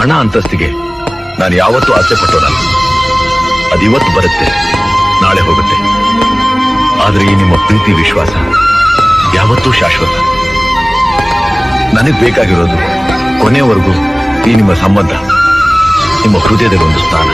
ಹಣ ಅಂತಸ್ತಿಗೆ ನಾನು ಯಾವತ್ತೂ ಆಸೆ ಪಟ್ಟೋನಲ್ಲ. ಅದಿವತ್ತು ಬರುತ್ತೆ, ನಾಳೆ ಹೋಗುತ್ತೆ. ಆದ್ರೆ ಈ ನಿಮ್ಮ ಪ್ರೀತಿ ವಿಶ್ವಾಸ ಯಾವತ್ತೂ ಶಾಶ್ವತ. ನನಗ್ ಬೇಕಾಗಿರೋದು ಕೊನೆಯವರೆಗೂ ಈ ನಿಮ್ಮ ಸಂಬಂಧ, ನಿಮ್ಮ ಹೃದಯದಲ್ಲಿ ಒಂದು ಸ್ಥಾನ.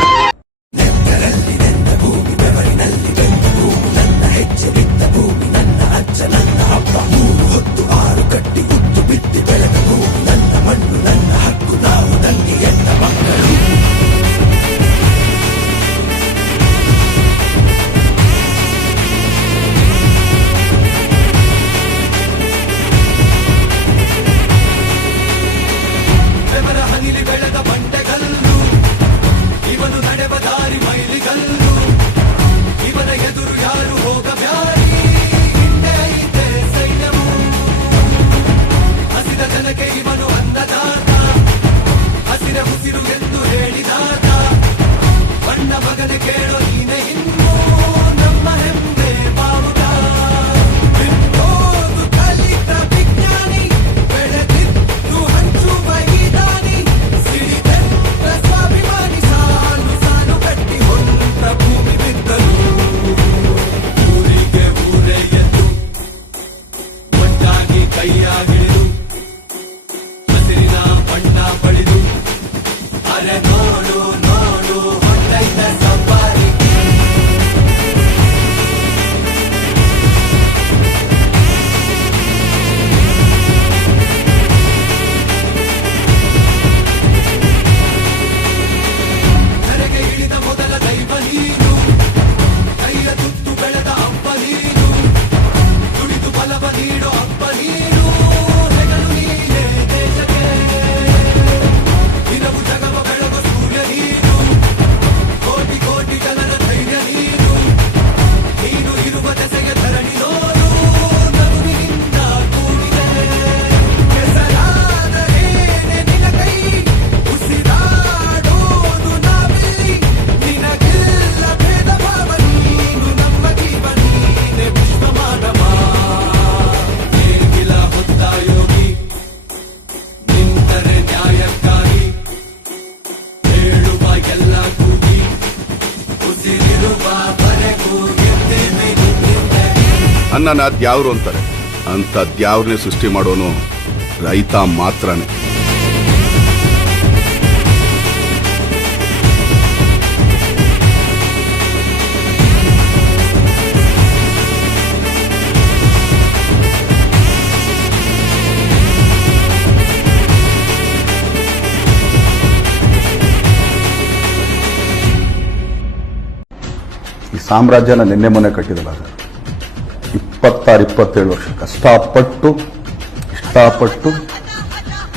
ಅನ್ನನ ದ್ಯಾವ್ರು ಅಂತಾರೆ. ಅಂತ ದ್ಯಾವ್ರನ್ನೇ ಸೃಷ್ಟಿ ಮಾಡೋನು ರೈತ ಮಾತ್ರನೇ. ಈ ಸಾಮ್ರಾಜ್ಯನ ನಿನ್ನೆ ಮೊನ್ನೆ ಕಟ್ಟಿದಲ್ಲ, 26-27 ವರ್ಷ ಕಷ್ಟಪಟ್ಟು ಇಷ್ಟಪಟ್ಟು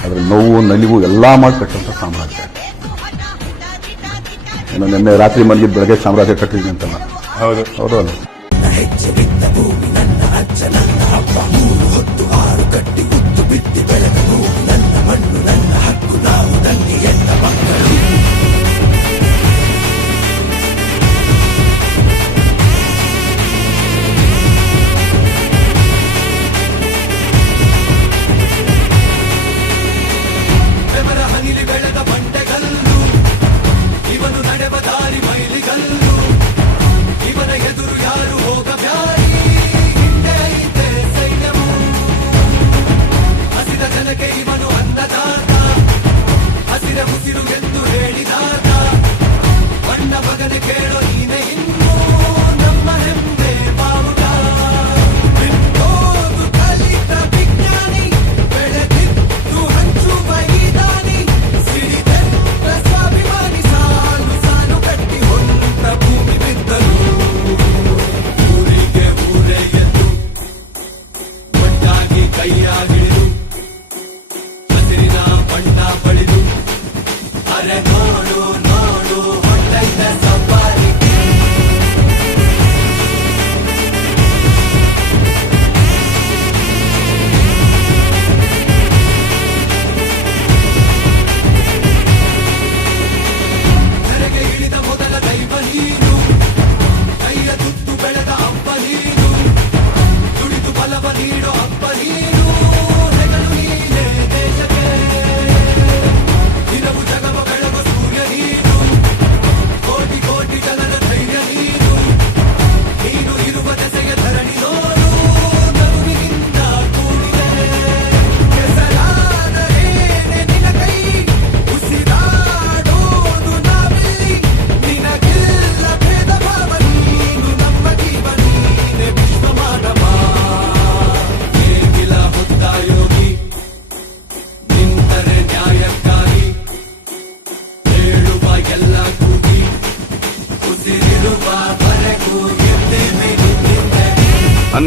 ಅದ್ರ ನೋವು ನಲಿವು ಎಲ್ಲ ಮಾಡಿ ಕಟ್ಟಂತ ಸಾಮ್ರಾಜ್ಯ. ಇನ್ನು ನಿನ್ನೆ ರಾತ್ರಿ ಮಲಗಿ ಬೆಳಗ್ಗೆ ಸಾಮ್ರಾಜ್ಯ ಕಟ್ಟಿದ್ವಿ ಅಂತಲ್ಲ. ಹೌದು ಹೌದು ಅಲ್ಲ. ಇವನು ನಡೆವ ದಾರಿ ಮೈಲಿಗಲ್ಲು, ಇವನ ಎದುರು ಯಾರು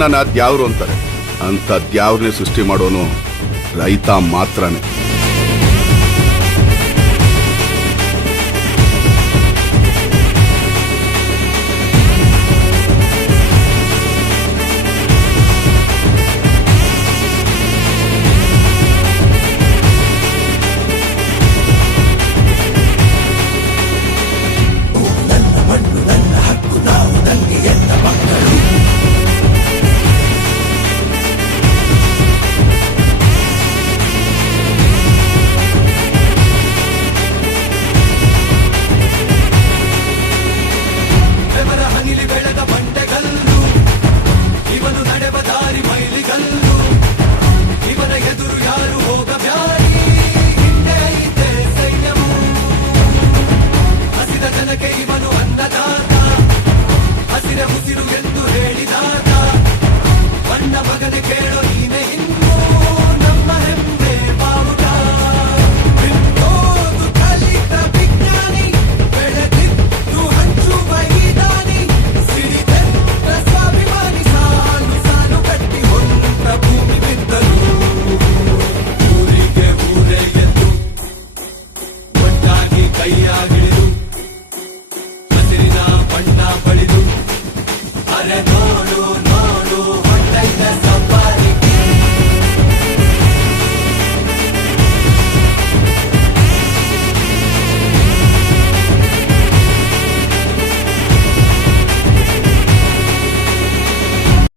ಅನ್ನನ ದ್ಯಾವ್ರು ಅಂತಾರೆ. ಅಂತ ದ್ಯಾವ್ರನ್ನೇ ಸೃಷ್ಟಿ ಮಾಡೋನು ರೈತ ಮಾತ್ರನೇ. ಕೈಯಾಗಿಳಿದು ಹಸಿರಿನ ಬಣ್ಣ